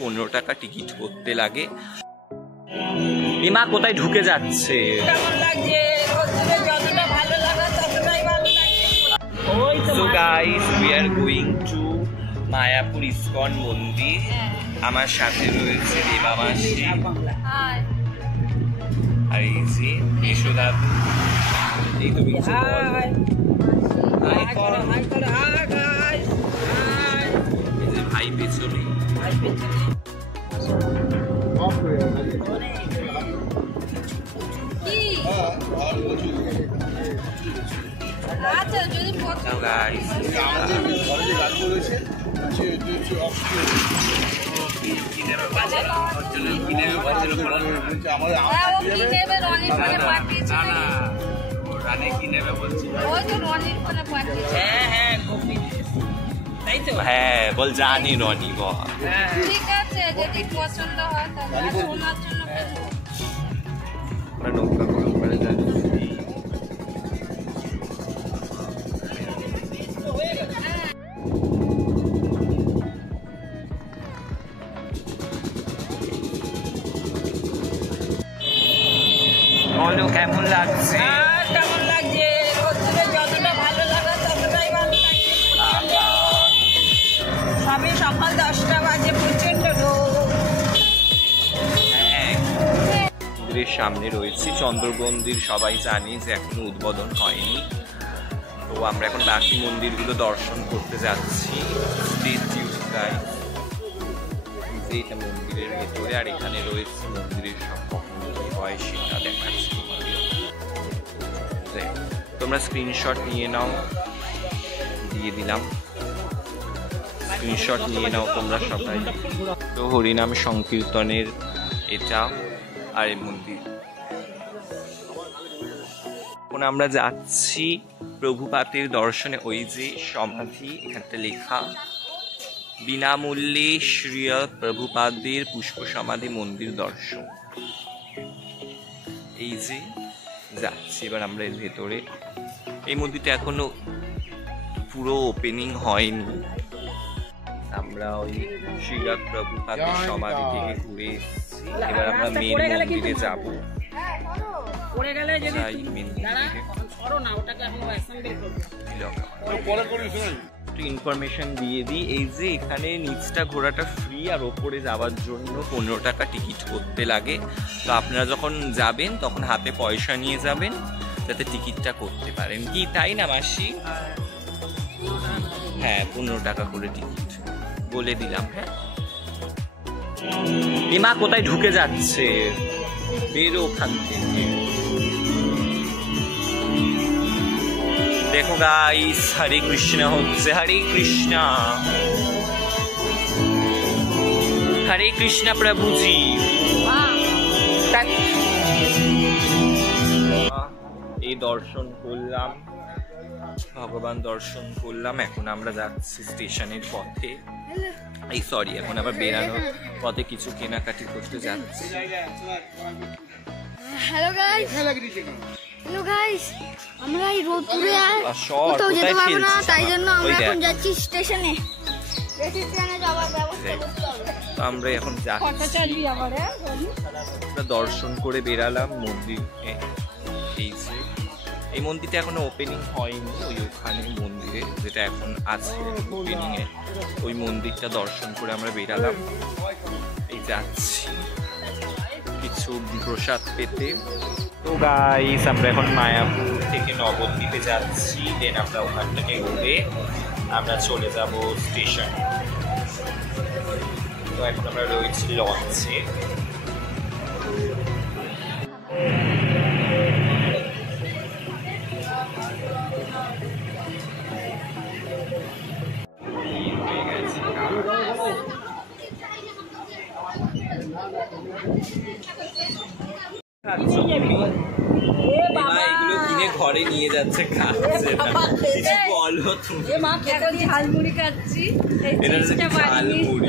15 টাকা টিকিট করতে লাগে। বিমা কোথায় ঢুকে যাচ্ছে? So guys, we are going to Mayapur ISKCON মন্দির। আমার সাথে রয়েছে দেবা মাসি আর এই যে যশোদাদু। এই তুমি কিছু বল। হাই করো, হাই করো, হাই গাইস, হাই। এই যে ভাই পেছনে, ভাই পেছনে অফ হয়ে গেছে কি? আচ্ছা যদি পছন্দ গাইস আমাদের ঘরে যে গান রয়েছে সে অফ করে কিনেবে বাজার চলো কিনেবে বাজার বলছে আমাদের কিনেবে রনির ফোনে পাঠিয়েছে না রানে কিনেবে বলছে ওই তো রনির ফোনে পাঠিয়েছে। হ্যাঁ হ্যাঁ কপি তাই তো হ্যাঁ বল জানি রনি বল। ঠিক আছে যদি পছন্দ হয় তাহলে শোনার জন্য কিছু আমরা নৌকা করে যাচ্ছি। কেমন লাগছে? কেমন লাগছে? যতটা ভালো লাগা ততটাই ভালো লাগছে। সবে সকাল 10টা বাজে, প্রচন্ড রোদ। মন্দিরের সামনে রয়েছে চন্দ্রমন্দির। সবাই জানি যে এখনো উদ্বোধন হয়নি, তো আমরা এখন বাকি মন্দিরগুলো দর্শন করতে যাচ্ছি। এটা মন্দিরের ভেতরে, আর এখানে রয়েছে মন্দিরের সব কখন হয় সেটা দেখাচ্ছি। তোমরা স্ক্রিনশট নিয়ে নাও, দিয়ে দিলাম। স্ক্রিনশট নিয়ে নাও তোমরা সবাই। তো হরিনাম সংকীর্তনের এটা আর এই মন্দির। এখন আমরা যাচ্ছি প্রভুপাদের দর্শনে। ওই যে সমাধি, এখানটা লেখা বিনামূল্যে শ্রীল প্রভুপাদের পুষ্প সমাধি মন্দির দর্শন। এই যে যাচ্ছি এবার আমরা এর ভেতরে। এই মন্দিরটা এখনো পুরো ওপেনিং হয়নি। আমরা ওই শ্রীল প্রভুপাদের সমাধি থেকে ঘুরে এসেছি। এবার আমরা মেন মন্দিরে যাব। ইনফরমেশন দিয়ে দিই, এই যে এখানে নিচটা ঘোরাটা ফ্রি, আর ওপরে যাওয়ার জন্য 15 টাকা টিকিট করতে লাগে। তো আপনারা যখন যাবেন তখন হাতে পয়সা নিয়ে যাবেন যাতে টিকিটটা করতে পারেন। কি তাই না মাসি? হ্যাঁ 15 টাকা করে টিকিট বলে দিলাম। হ্যাঁ বিমা কোথায় ঢুকে যাচ্ছে? বেরো ওখান থেকে। देखो गाइस हरे कृष्णा হচ্ছে। हरे कृष्णा, हरे कृष्णा प्रभु जी। এই দর্শন করলাম, ভগবান দর্শন করলাম। এখন আমরা যাচ্ছি স্টেশনের পথে। এই সরি, এখন আবার বেরানোর পথে কিছু কেনাকাটি করতে যাচ্ছি। হ্যালো গাইস, হ্যালো গাইস, আমরা এই রোদপুরে কোথাও যেতে পারবো না, তাই জন্য আমরা এখন যাচ্ছি স্টেশনে। স্টেশনে যাওয়ার ব্যবস্থা করতে হবে। তো আমরা এখন যাচ্ছি, আমরা দর্শন করে বেরালাম মন্দিরে। এই মন্দিরটা এখনো ওপেনিং হয়নি। ওই ওখানে মন্দিরে যেটা এখন আছে ওপেনিং এ, ওই মন্দিরটা দর্শন করে আমরা বেরালাম। এই যাচ্ছি কিছু প্রসাদ পেতে। তো গাইস আমরা এখন মায়াপুর থেকে নবদ্বীপে যাচ্ছি। দেন আমরা ওখান থেকে ঘুরে আমরা চলে যাব স্টেশন। তো এখন আমরা রয়েছি লঞ্চে। এগুলো কিনে ঘরে নিয়ে যাচ্ছে, খাচ্ছে না। কিছু বলো তুমি। ঝালমুড়ি খাচ্ছি। এটা ঝালমুড়ি।